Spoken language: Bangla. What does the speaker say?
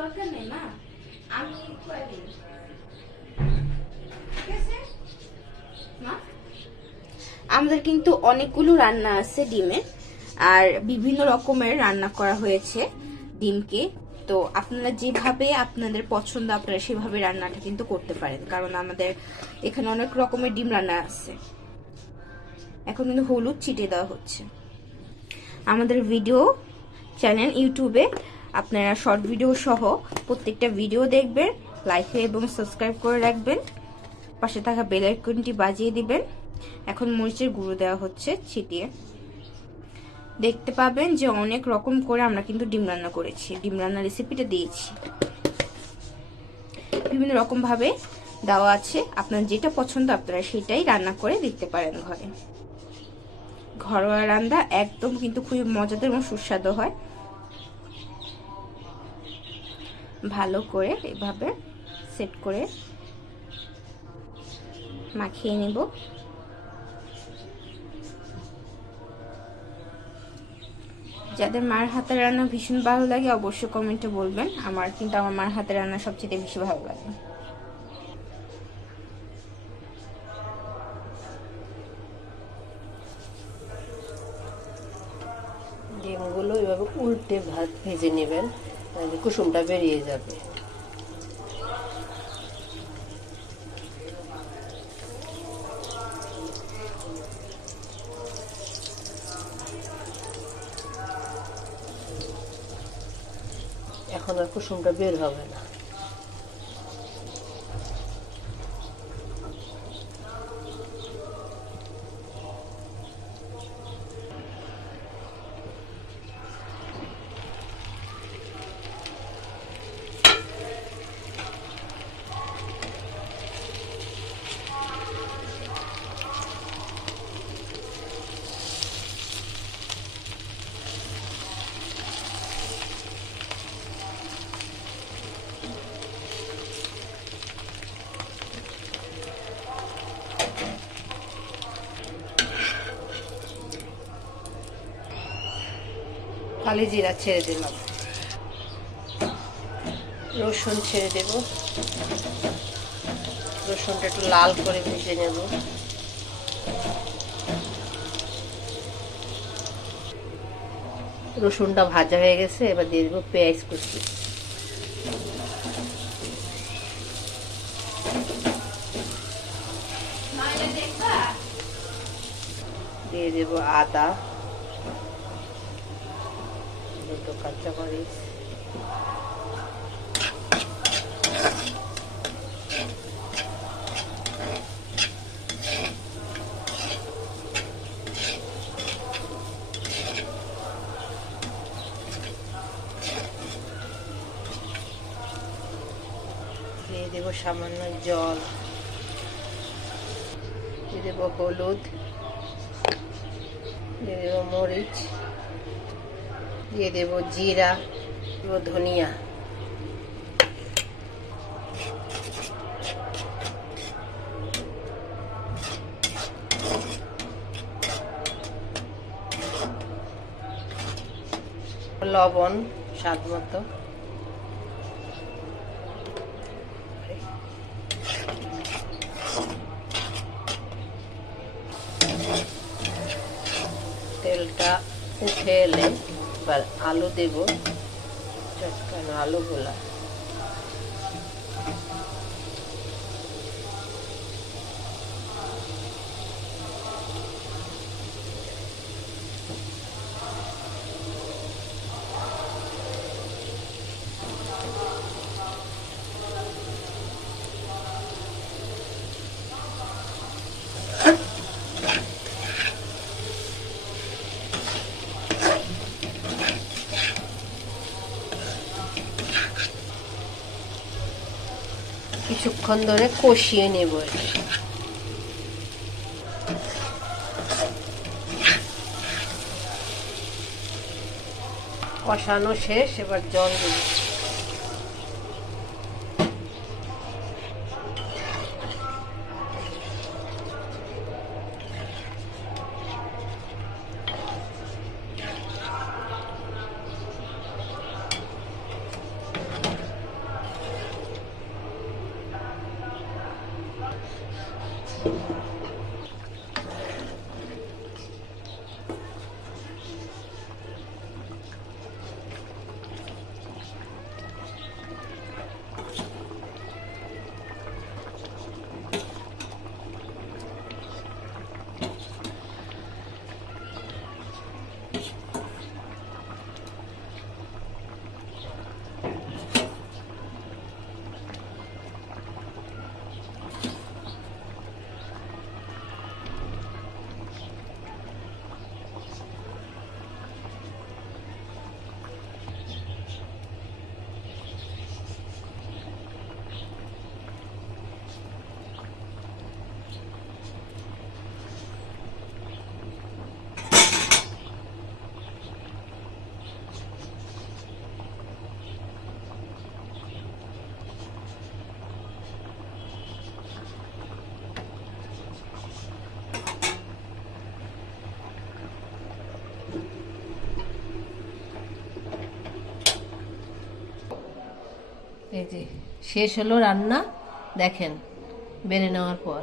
দরকার নেই মা, আমি আমাদের কিন্তু অনেকগুলো রান্না আছে ডিমে, আর বিভিন্ন রকমের রান্না করা হয়েছে ডিমকে। তো আপনারা যেভাবে আপনাদের পছন্দ আপনারা সেভাবে রান্নাটা কিন্তু করতে পারেন, কারণ আমাদের এখানে অনেক রকমের ডিম রান্না আছে। এখন কিন্তু হলুদ ছিটিয়ে দেওয়া হচ্ছে। আমাদের ভিডিও চ্যানেল ইউটিউবে আপনারা শর্ট ভিডিও সহ প্রত্যেকটা ভিডিও দেখবেন, লাইক এবং সাবস্ক্রাইব করে রাখবেন, পাশে থাকা বেল আইকনটি বাজিয়ে দিবেন। এখন মরিচের গুঁড়ো দেওয়া হচ্ছে ছিটিয়ে। দেখতে পাবেন যে অনেক রকম করে আমরা কিন্তু ডিম রান্না করেছি, ডিম রান্নার রেসিপিটা দিয়েছি, বিভিন্ন রকম ভাবে দেওয়া আছে। আপনার যেটা পছন্দ আপনারা সেটাই রান্না করে দিতে পারেন ঘরে। ঘরোয়া রান্না একদম কিন্তু খুবই মজাদার এবং সুস্বাদু হয়। ভালো করে এভাবে সেট করে মাখিয়ে নিব। যাদের মার হাতের রান্না ভীষণ ভালো লাগে অবশ্যই কমেন্টে বলবেন। আমার কিন্তু আমার মার হাতের রান্না সবচেয়ে বেশি ভালো লাগে। ডিমগুলো এভাবে উল্টে ভেজে নেবেন, তাহলে কুসুমটা বেরিয়ে যাবে। এখন আর কুসুমটা বের হবে না। কালি জিরা ছেড়ে দিলাম, রসুন ছেড়ে দেব। রসুনটা একটু লাল করে ভেজে নেব। রসুনটা ভাজা হয়ে গেছে, এবার দিয়ে দেবো পেঁয়াজ কুচি। দিয়ে দেব আদা, দুটো কাঁচামরিচ, দিয়ে দেবো সামান্য জল, দিয়ে দেবো হলুদ, দিয়ে দেবো মরিচ, দিয়ে দেবো জিরা, দেবো ধনিয়া, লবণ স্বাদ মতো, তেলটা উঠে এলে এবার আলু দেব, চটকানো আলুগুলা। কিছুক্ষণ ধরে কষিয়ে নেব। কষানো শেষ, এবার জল দেব। এই যে শেষ হলো রান্না, দেখেন বেড়ে নেওয়ার পর।